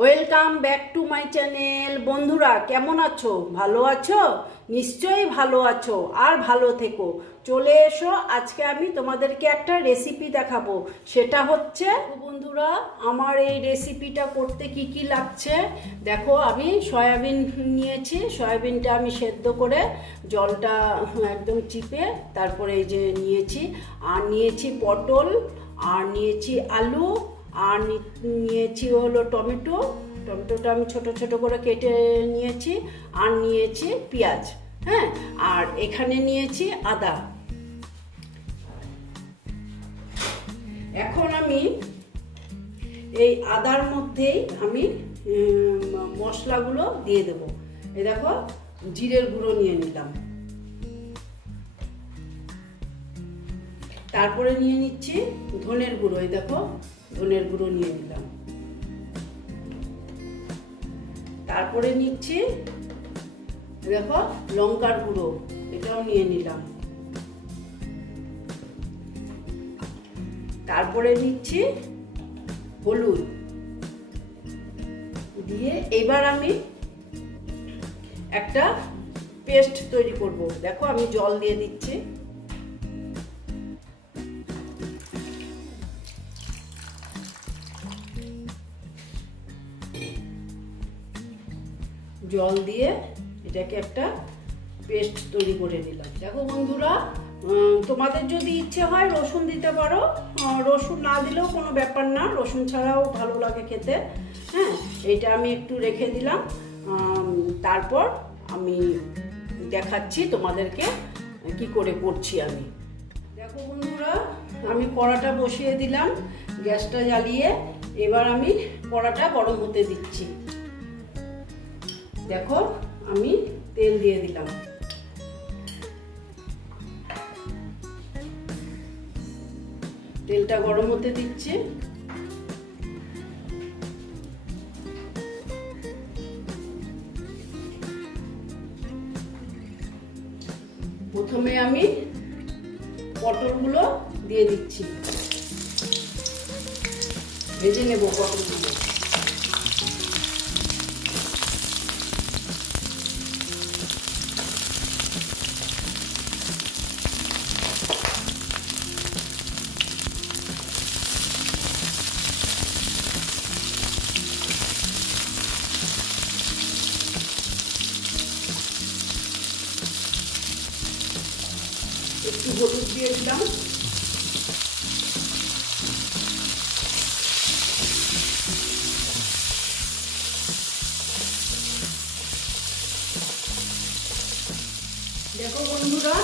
Welcome back to my channel বন্ধুরা, কেমন আছো? ভালো আছো? নিশ্চয়ই ভালো আছো আর ভালো থেকো। চলে এসো, আজকে আমি তোমাদেরকে একটা রেসিপি দেখাবো। সেটা হচ্ছে বন্ধুরা, আমার এই রেসিপিটা করতে কি কি লাগছে? দেখো, আমি সয়াবিন নিয়েছি। সয়াবিনটা আমি সেদ্ধ করে জলটা একদম চিপে তারপরে এই যে নিয়েছি। আর নিয়েছি পটল, আর নিয়েছি আলু আর নিয়েছি হলো টমেটো। টমেটোটা আমি ছোট ছোট করে কেটে নিয়েছি আর নিয়েছি পেঁয়াজ হ্যাঁ? আর এখানে নিয়েছি আদা। এখন আমি এই আদার মধ্যেই আমি মশলাগুলো দিয়ে দেবো। এ দেখো, জিরের গুঁড়ো নিয়ে নিলাম। তারপরে নিয়ে নিচ্ছি ধনের গুঁড়ো, এই দেখো। ধনের গুঁড়ো নিয়ে নিলাম। তারপরে নিচ্ছি, দেখো, লঙ্কার গুঁড়ো, এটাও নিয়ে নিলাম। তারপরে নিচ্ছি হলুদ। দিয়ে এবার আমি একটা পেস্ট তৈরি করব। দেখো, আমি জল দিয়ে দিচ্ছি। জল দিয়ে এটাকে একটা পেস্ট তৈরি করে নিলাম। দেখো বন্ধুরা তোমাদের যদি ইচ্ছে হয় রসুন দিতে পারো। রসুন না দিলেও কোনো ব্যাপার না, রসুন ছাড়াও ভালো লাগে খেতে। হ্যাঁ এটা আমি একটু রেখে দিলাম। তারপর আমি দেখাচ্ছি তোমাদেরকে কি করে করছি আমি। দেখো বন্ধুরা, আমি কড়াটা বসিয়ে দিলাম গ্যাসটা জ্বালিয়ে। এবার আমি কড়াটা গরম হতে দিচ্ছি। দেখো, আমি তেল দিয়ে দিলাম। তেলটা গরম হতে দিচ্ছি। প্রথমে আমি পটলগুলো দিয়ে দিচ্ছি। ভেজে নেব পটলগুলো। হলুদ দিয়ে দিলাম। দেখো বন্ধুরা,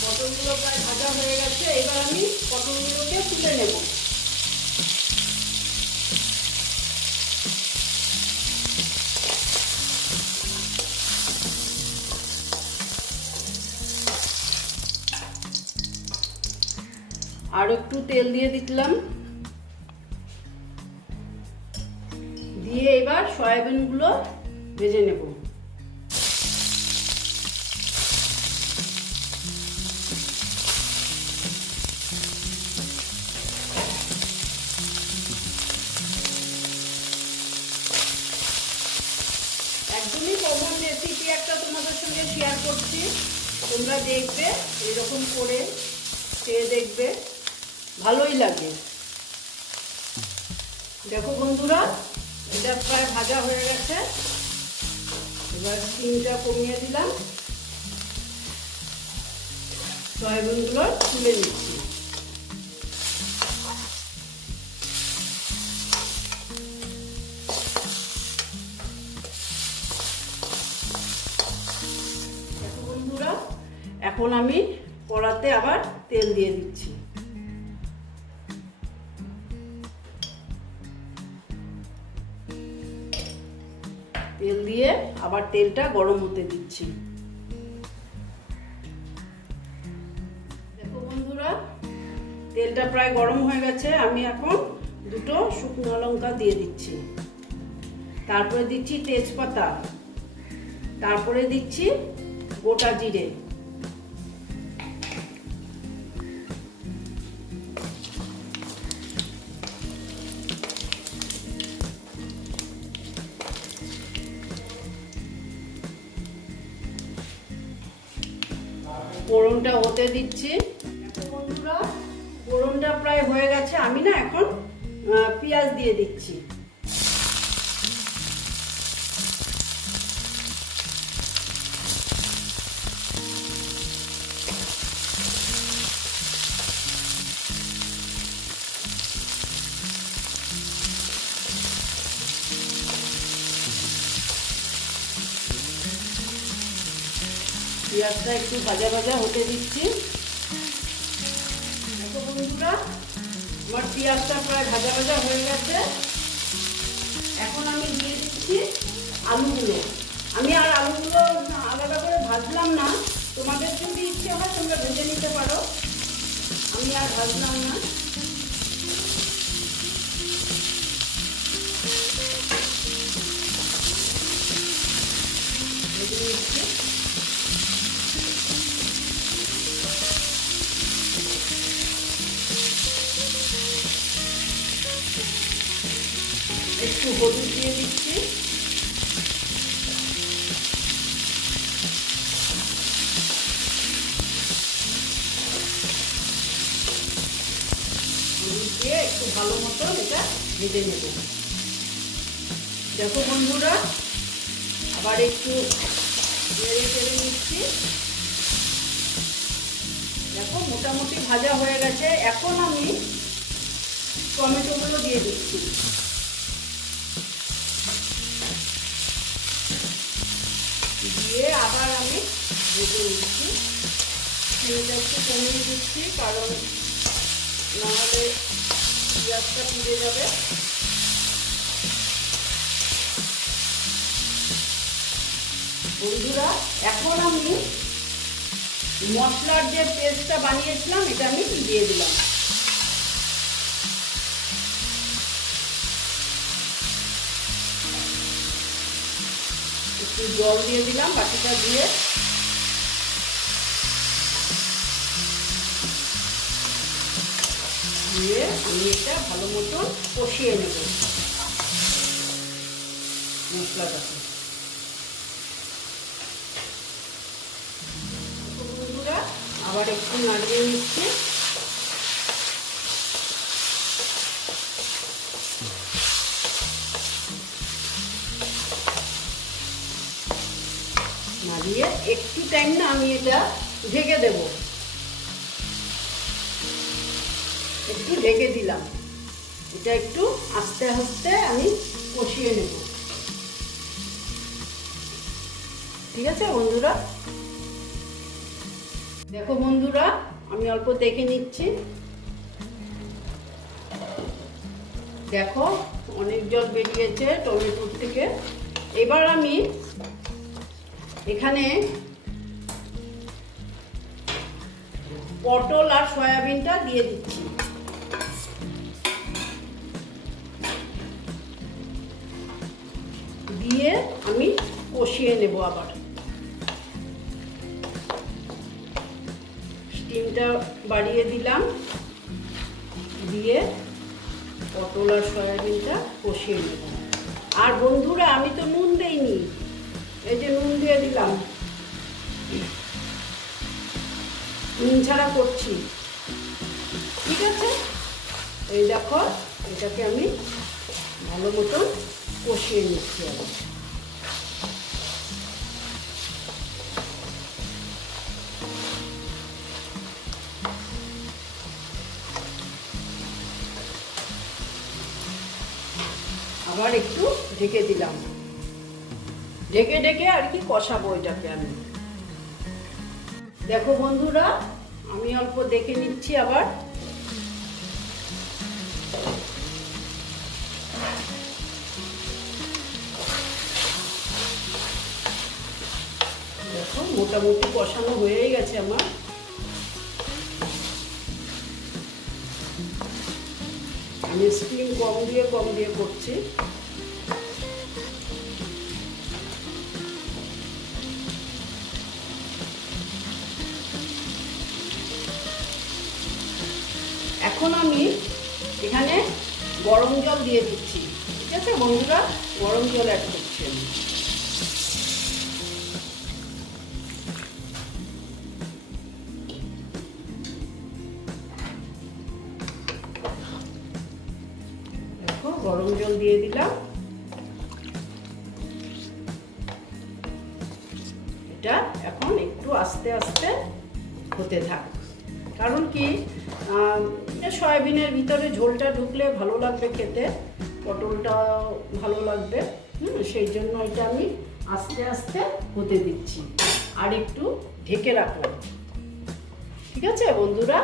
পটলগুলো প্রায় ভাজা হয়ে গেছে। এবার আমি পটলগুলোকে তুলে নেব। আর একটু তেল দিয়ে দিলাম। দিয়ে এবার সয়াবিনগুলো ভেজে নেব। একদমই কমন রেসিপি একটা তোমাদের সঙ্গে শেয়ার করছি। তোমরা দেখবে, এরকম করে খেয়ে দেখবে। ভালোই লাগে। দেখো বন্ধুরা, এটা প্রায় ভাজা হয়ে গেছে। এবার স্টিমটা কমিয়ে দিলাম। সয়াবিনগুলো তুলে নিচ্ছি। এখন আমি কড়াতে আবার তেল দিয়ে দিচ্ছি। দিয়ে আবার তেলটা গরম হতে দিচ্ছি। দেখো বন্ধুরা, তেলটা প্রায় গরম হয়ে গেছে, আমি এখন দুটো শুকনো লঙ্কা দিয়ে দিচ্ছি। তারপরে দিচ্ছি তেজপাতা। তারপরে দিচ্ছি গোটা জিরে। ফোড়নটা হতে দিচ্ছি। বন্ধুরা ফোড়নটা প্রায় হয়ে গেছে। আমি না এখন পেঁয়াজ দিয়ে দিচ্ছি। পেঁয়াজটা একটু ভাজা ভাজা হতে দিচ্ছি। দেখো বন্ধুরা, আমার পেঁয়াজটা প্রায় ভাজা ভাজা হয়ে গেছে। এখন আমি দিয়ে দিচ্ছি আলুগুলো আমি আর আলুগুলো আলাদা করে ভাজলাম না। তোমাদের যদি ইচ্ছে হয় তোমরা ভেজে নিতে পারো। আমি আর ভাজলাম না। ভেজে নিচ্ছি। একটু হলুদ দিয়ে দিচ্ছি। হলুদ দিয়ে একটু ভালো মতো এটা ভেজে নেব। দেখো বন্ধুরা, আবার একটু নেড়ে চেড়ে নিচ্ছি। দেখো মোটামুটি ভাজা হয়ে গেছে। এখন আমি টমেটোগুলো দিয়ে দিচ্ছি। দিয়ে আবার আমি ভেজে নিচ্ছি। চিনিটা একটু কমিয়ে দিচ্ছি, কারণ নাহলে পেঁয়াজটা পুড়ে যাবে। বন্ধুরা, এখন আমি মশলার যে পেস্টটা বানিয়েছিলাম, এটা আমি দিয়ে দিলাম। একটু জল দিয়ে দিলাম বাকিটা দিয়ে। দিয়ে আমি এটা ভালো মতো কষিয়ে নেব। মশলাটাকে বন্ধুরা, আবার একটু নাড়িয়ে নিচ্ছি। নাড়িয়ে একটু টাইম না আমি এটা ঢেকে দেব। একটু ঢেকে দিলাম। এটা একটু আস্তে আস্তে আমি কষিয়ে নেব। ঠিক আছে বন্ধুরা? দেখো বন্ধুরা, আমি অল্প দেখে নিচ্ছি। দেখো, অনেক জল বেরিয়েছে টমেটোর থেকে। এবার আমি এখানে পটল আর সয়াবিনটা দিয়ে দিচ্ছি। দিয়ে আমি কষিয়ে নেব আবার। স্টিমটা বাড়িয়ে দিলাম। দিয়ে পটল আর সয়াবিনটা কষিয়ে নেব। আর বন্ধুরা, আমি তো নুন দেইনি। এই যে নুন দিয়ে দিলাম। নুন ছাড়া করছি। ঠিক আছে? এই দেখো, এটাকে আমি ভালো মতন কষিয়ে নিচ্ছি আবার আবার একটু ঢেকে দিলাম। ঢেকে ডেকে আর কি কষাবো এটাকে আমি। দেখো বন্ধুরা, আমি অল্প দেখে নিচ্ছি আবার। দেখো, মোটামুটি কষানো হয়েই গেছে আমার। আমি স্টিম কম দিয়ে কম দিয়ে করছি। গরম জল দিয়ে দিচ্ছি। ঠিক আছে, বন্ধুরা? গরম জল অ্যাড করছি আমি। গরম জল দিয়ে দিলাম। এটা এখন একটু আস্তে আস্তে হতে থাক। কারণ কি? সয়াবিনের ভিতরে ঝোলটা ঢুকলে ভালো লাগবে খেতে পটলটা ভালো লাগবে। হুম, সেই জন্য এটা আমি আস্তে আস্তে হতে দিচ্ছি। আর একটু ঢেকে রাখলাম ঠিক আছে, বন্ধুরা?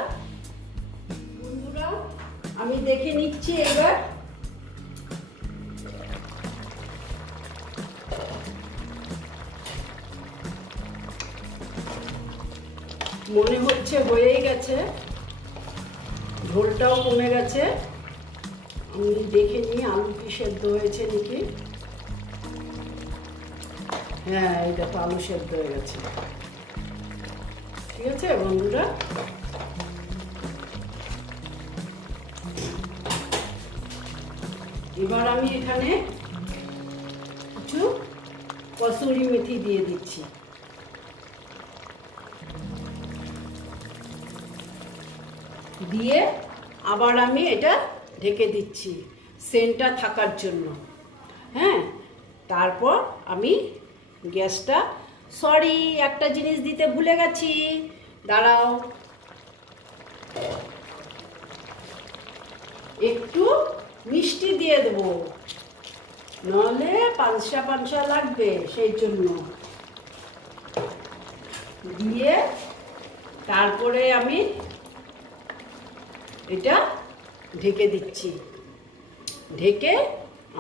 বন্ধুরা, আমি দেখে নিচ্ছি এবার। মনে হচ্ছে হয়েই গেছে। ঝোলটাও কমে গেছে। আমি দেখে নিই, আলু কি সেদ্ধ হয়েছে নাকি? হ্যাঁ এই দেখো, আলু সেদ্ধ হয়ে গেছে। ঠিক আছে বন্ধুরা? এবার আমি এখানে কিছু কসুরি মেথি দিয়ে দিচ্ছি। দিয়ে আবার আমি এটা ঢেকে দিচ্ছি সেন্টটা থাকার জন্য। হ্যাঁ? তারপর আমি গ্যাসটা, সরি, একটা জিনিস দিতে ভুলে গেছি। দাঁড়াও। একটু মিষ্টি দিয়ে দেবো। নাহলে পানসা পানসা লাগবে সেই জন্য। দিয়ে তারপরে আমি এটা ঢেকে দিচ্ছি। ঢেকে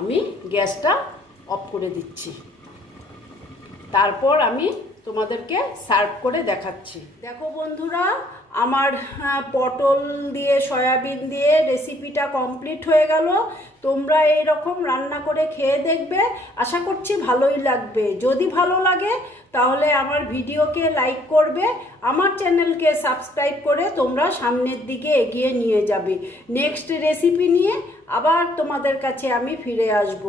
আমি গ্যাসটা অফ করে দিচ্ছি। তারপর আমি তোমাদেরকে সার্ভ করে দেখাচ্ছি। দেখো বন্ধুরা, আমার পটল দিয়ে, সয়াবিন দিয়ে রেসিপিটা কমপ্লিট হয়ে গেল। তোমরা এই রকম রান্না করে খেয়ে দেখবে। আশা করছি ভালোই লাগবে। যদি ভালো লাগে, তাহলে আমার ভিডিওকে লাইক করবে। আমার চ্যানেলকে সাবস্ক্রাইব করে তোমরা সামনের দিকে এগিয়ে নিয়ে যাবে। নেক্সট রেসিপি নিয়ে আবার তোমাদের কাছে আমি ফিরে আসব।